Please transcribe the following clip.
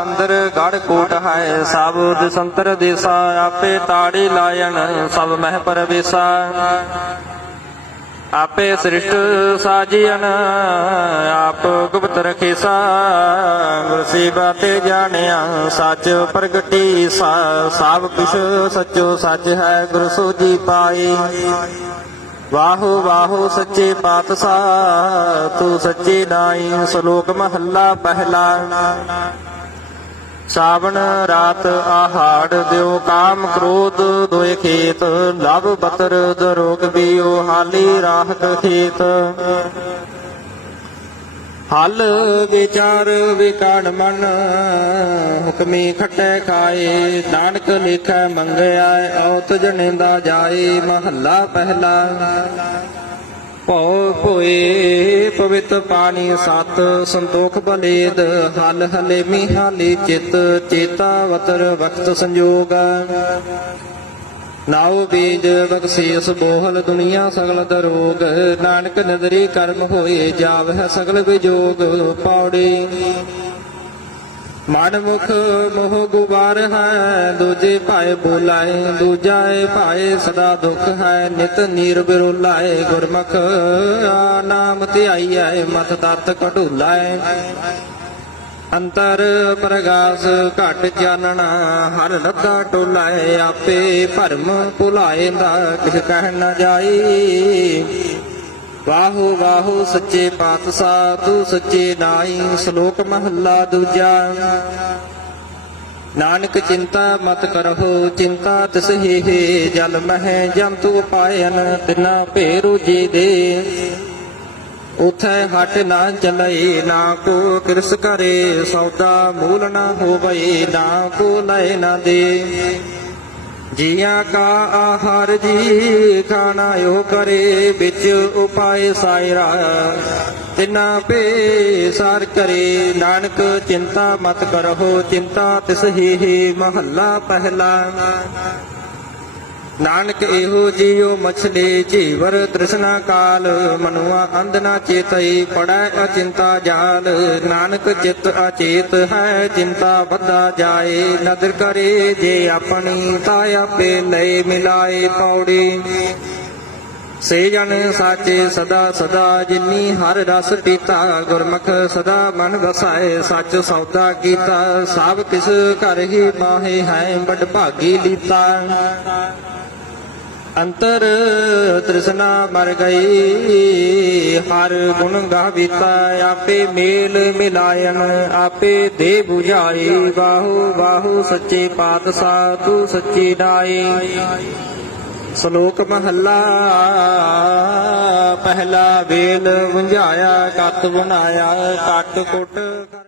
ਅੰਦਰ ਗੜ ਕੋਟ ਹੈ ਸਭ ਦਸੰਤਰ ਦੇਸਾ ਆਪੇ ਤਾੜੀ ਲਾਇਣ ਸਭ ਮਹਿ ਪਰਵੇਸਾ ਆਪੇ ਸ੍ਰਿਸ਼ਟ ਸਾਜੀਨ ਆਪ ਗੁਪਤ ਰਖੇਸਾ ਸਾ ਗੁਰਸੀ ਬਾਤੇ ਜਾਣਿਆ ਸੱਚ ਪ੍ਰਗਟੀ ਸਭ ਕੁਛ ਸੱਚੋ ਸੱਚ ਹੈ ਗੁਰ ਸੋਜੀ ਪਾਈ ਵਾਹੋ ਵਾਹੋ ਸੱਚੇ ਪਾਤਸ਼ਾਹ ਤੂੰ ਸੱਚੇ ਨਾਈ ਸ਼ਲੋਕ ਮਹੱਲਾ ਪਹਿਲਾ ਸਾਵਣ ਰਾਤ ਆਹਾੜ ਦਿਉ ਕਾਮ ਕ੍ਰੋਧ ਦੁਇ ਖੇਤ ਲਭ ਬਤਰ ਦਰੋਗ ਬੀਓ ਹਾਲੀ ਰਾਹਤ ਖੇਤ ਹਲ ਵਿਚਾਰ ਵਿਕਾਣ ਮਨ ਹੁਕਮੀ ਖਟੇ ਖਾਏ ਨਾਨਕ ਲਿਖੈ ਮੰਗਿਆ ਔ ਤਜਣੇ ਦਾ ਜਾਏ ਮਹੱਲਾ ਪਹਿਲਾ ਭਉ ਹੋਏ ਏ ਪਵਿੱਤ ਪਾਣੀ ਸਤ ਸੰਤੋਖ ਬਲੇਦ ਹਲ ਹਲੇ ਮਿਹਾਲੀ ਚਿਤ ਚੇਤਾ ਵਤਰ ਵਕਤ ਸੰਜੋਗ ਨਾਉ ਬੀਜ ਬਖਸੀ ਉਸ ਬੋਹਲ ਦੁਨੀਆ ਸਗਲ ਦਰੋਗ ਨਾਨਕ ਨਦਰੀ ਕਰਮ ਹੋਏ ਜਾਵ ਹੈ ਸਗਲ ਵਿਜੋਗ ਪੌੜੀ ਮੁਖ ਮੋਹ ਗੁਬਾਰ ਹੈ ਦੂਜੇ ਭਾਇ ਬੁਲਾਏ ਦੂਜਾਏ ਭਾਇ ਸਦਾ ਦੁਖ ਹੈ ਨਿਤ ਨੀਰ ਬਿਰੁਲਾਏ ਗੁਰਮਖ ਨਾਮ ਧਿਆਈ ਹੈ ਮਤ ਤਤ ਕਢੂਲਾਏ ਅੰਤਰ ਪ੍ਰਗਾਸ ਘਟ ਜਾਨਣਾ ਹਰ ਲੱਗਾ ਟੋਲਾਏ ਆਪੇ ਭਰਮ ਭੁਲਾਏ ਦਾ ਕਿਛ ਕਹਿ ਨਾ ਜਾਈ ਵਾਹੋ ਵਾਹੋ ਸੱਚੇ ਪਾਤਸ਼ਾਹ ਤੂੰ ਸੱਚੇ ਨਾਈ ਸ਼ਲੋਕ ਮਹੱਲਾ ਦੂਜਾ ਨਾਨਕ ਚਿੰਤਾ ਮਤ ਕਰਹੁ ਚਿੰਤਾ ਤਿਸ ਹੀ ਹੈ ਜਲ ਮਹਿ ਜੰਤੂ ਪਾਇਨ ਤਿਨਾ ਭੇਰੂ ਜੀ ਦੇ ਉਥੈ ਹਟ ਨਾ ਚਲਈ ਨਾ ਕੋ ਕਿਰਸ ਕਰੇ ਸੌਦਾ ਮੂਲ ਨਾ ਹੋਵੇ ਨਾ ਕੋ ਲੈ ਨਾ ਦੇ ਜੀਆ ਕਾ ਆਹਾਰ ਜੀ ਖਾਣਾ ਉਹ ਕਰੇ ਵਿੱਚ ਉਪਾਏ ਸਾਇਰਾ ਤਿਨਾ ਪੇ ਸਾਰ ਕਰੇ ਨਾਨਕ ਚਿੰਤਾ ਮਤ ਕਰੋ ਚਿੰਤਾ ਤਿਸ ਹੀ ਮਹੱਲਾ ਪਹਿਲਾ ਨਾਨਕ ਇਹੋ ਜਿਉ ਮਛਲੇ ਜੀਵਰ ਤ੍ਰਿਸ਼ਨਾ ਕਾਲ ਮਨੁਆ ਅੰਧ ਨਾ ਚੇਤਈ ਪੜੈ ਅਚਿੰਤਾ ਜਾਲ ਨਾਨਕ ਚਿਤ ਅਚੇਤ ਹੈ ਚਿੰਤਾ ਵੱਧਾ ਜਾਏ ਨਦਰ ਕਰੇ ਜੇ ਆਪਣੀ ਤਾ ਆਪੇ ਲੈ ਮਿਲਾਏ ਪੌੜੀ ਸੇ ਜਨ ਸਾਚੇ ਸਦਾ ਸਦਾ ਜਿਨੀ ਹਰ ਰਸ ਪੀਤਾ ਗੁਰਮਖ ਸਦਾ ਮਨ ਵਸਾਏ ਸੱਚ ਸੌਦਾ ਕੀਤਾ ਸਭ ਕਿਸ ਘਰ ਹੀ ਮਾਹੇ ਹੈ ਬੜ ਭਾਗੀ ਲੀਤਾ ਅੰਤਰ ਤ੍ਰਿਸ਼ਨਾ ਮਰ ਗਈ ਹਰ ਗੁਣ ਗਾਵਿਤਾ ਆਪੇ ਮੇਲ ਮਿਲਾਇਨ ਆਪੇ ਦੇ 부ਝਾਈ ਬਾਹੂ ਬਾਹੂ ਸੱਚੇ ਪਾਤਸ਼ਾਹ ਤੂੰ ਸੱਚੀ ਦਾਈ ਸ਼ਲੋਕ ਮਹੱਲਾ ਪਹਿਲਾ ਵੇਲ ਮੁੰਝਾਇਆ ਕੱਤ ਬਣਾਇਆ ਕੱਟ ਕੁੱਟ